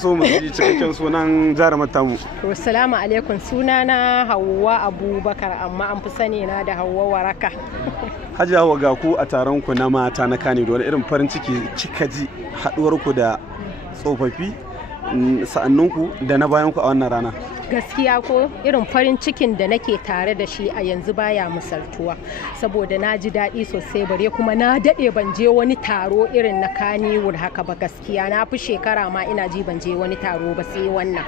so mu ji cikakken sunan jarumar tamu. To assalamu alaikum, sunana Hauwa Abubakar amma an fi sani na da Hauwa Waraka. Hajiya Hauwa, ga ku a taron ku na mata na Kani, da wani irin farin ciki kika ji haduwar ku da tsofaffi sa'anninku da na bayan ku a wannan rana? Gaskiya ko irin farin cikin da nake tare da shi a yanzu baya misaltuwa, saboda na ji daɗi sosai, bare kuma na daɗe ban je wani taro irin na Kannywood haka ba. Gaskiya na fi shekara ma ina ji ban je wani taro ba sai wannan.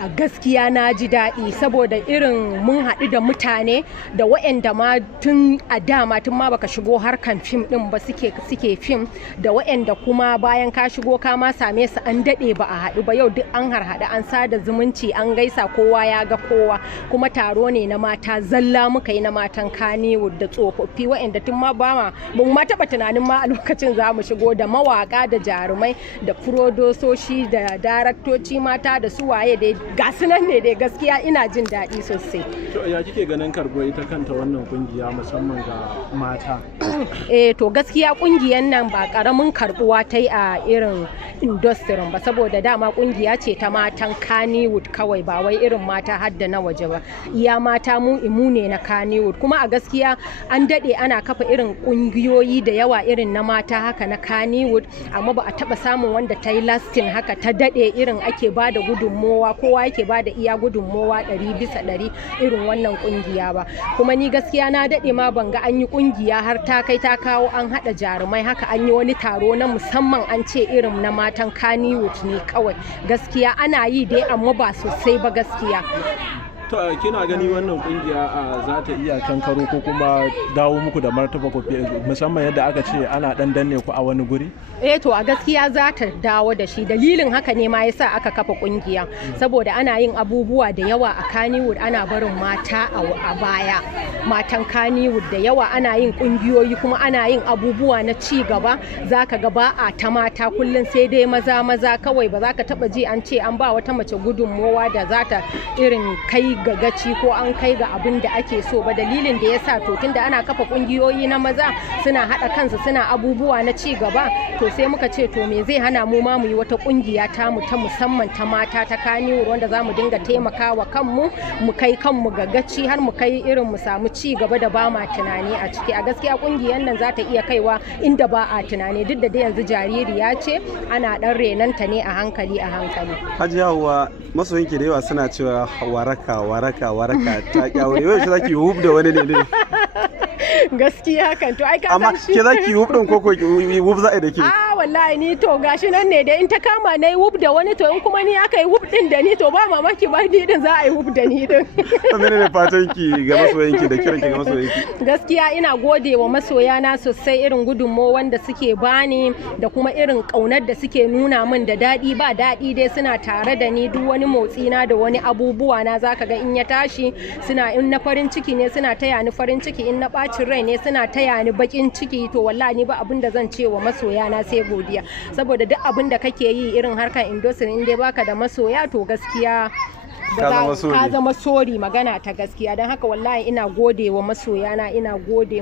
A gaskiya na ji daɗi saboda irin mun haɗu da mutane da waɗanda ma tun a dama tun ma baka shigo harkan fim ɗin ba suke fim, da waɗanda kuma bayan ka shigo ka ma same su an daɗe ba a haɗu ba, yau duk an harhaɗu an sada zumunci an gaisa, kowa ya ga kowa. Kuma taro ne na mata zalla muka yi, na matan Kannywood da tsofaffi waɗanda tun ma ba mu ma taɓa tunanin ma a lokacin za mu shigo, da mawaƙa da jarumai da furodososhi da daraktoci mata da su waye dai ga su nan ne dai. Gaskiya ina jin daɗi sosai. To ya kike ganin karɓuwar ita kanta wannan kungiya musamman ga mata? To gaskiya kungiyar nan ba karamin karbuwa ta yi a irin industry ba, saboda dama kungiya ce ta matan Kannywood kawai, ba wai irin mata hadda na waje ba. Iya mata mu ne na Kannywood, kuma a gaskiya an daɗe ana kafa irin kungiyoyi da yawa irin na mata haka na Kannywood, amma ba a taɓa samun wanda ta yi lasting haka ta daɗe irin ake ba da gudunmowa, kowa yake ba da iya gudunmowa 100% irin wannan kungiya ba. Kuma ni gaskiya na daɗe ma ban ga an yi kungiya har ta kai ta kawo an haɗa jarumai haka an yi wani taro na musamman an ce irin na matan Kannywood ne kawai. Gaskiya ana yi dai amma ba sosai ba gaskiya. To kina gani wannan kungiya za ta iya kankaro ko kuma dawo muku da martaba ku, musamman yadda aka ce ana danne ku a wani guri? To a gaskiya za ta dawo da shi, dalilin haka ne ma yasa aka kafa kungiya, saboda ana yin abubuwa da yawa a Kannywood, ana barin mata a baya. Matan Kannywood da yawa ana yin kungiyoyi kuma ana yin abubuwa na ci gaba, zaka ga ba a ta mata kullum sai dai maza kawai. Ba za ka taba ji an ce an ba wata mace gudunmowa da za ta irin kai ga gaci ko an kai ga abin da ake so ba. Dalilin da yasa to tunda ana kafa kungiyoyi na maza suna haɗa kansu suna abubuwa na ci gaba, to sai muka ce to me zai hana mu ma mu yi wata kungiya ta mu ta musamman ta mata ta Kannywood, wanda za mu dinga taimakawa kanmu, mu kai kanmu ga gaci har mu kai irin mu samu ci gaba da ba ma tunani a ciki. A gaskiya kungiyar nan za ta iya kaiwa inda ba a tunani, duk da dai yanzu jaririya ce ana dan renanta ne a hankali a hankali. Hajiya Hauwa, masoyinki da yawa suna cewa waraka ta kyaure, yau shi zaki hub da wani ne? Gaskiya kan to ai ka amma ke zaki hub din koko hub za a da ke? Wallahi ni to gashi nan ne da in ta kama nayi hub da wani, to in kuma ni aka yi hub din da ni to ba mamaki ba ni din za a yi hub da ni din. Menene fatan ki ga masoyanki da kiran ki ga masoyanki? Gaskiya ina gode wa masoyana sosai, irin gudunmowar da suke bani da kuma irin kaunar da suke nuna min, da daɗi ba daɗi dai suna tare da ni. Duk wani motsi na da wani abubuwa na zaka ga in ya tashi suna, in na farin ciki ne suna taya ni farin ciki, in na bacin rai ne suna taya ni bakin ciki. To wallahi ni ba abin da zan ce wa masoyana sai godiya, saboda duk abin da kake yi irin harkar industry in dai baka da masoya to gaskiya ka zama sori, magana ta gaskiya. Don haka wallahi ina gode wa masoyana, ina gode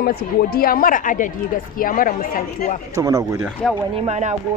masu godiya mara adadi, gaskiya mara misaltuwa. To muna godiya. Yawwa ni ma na gode.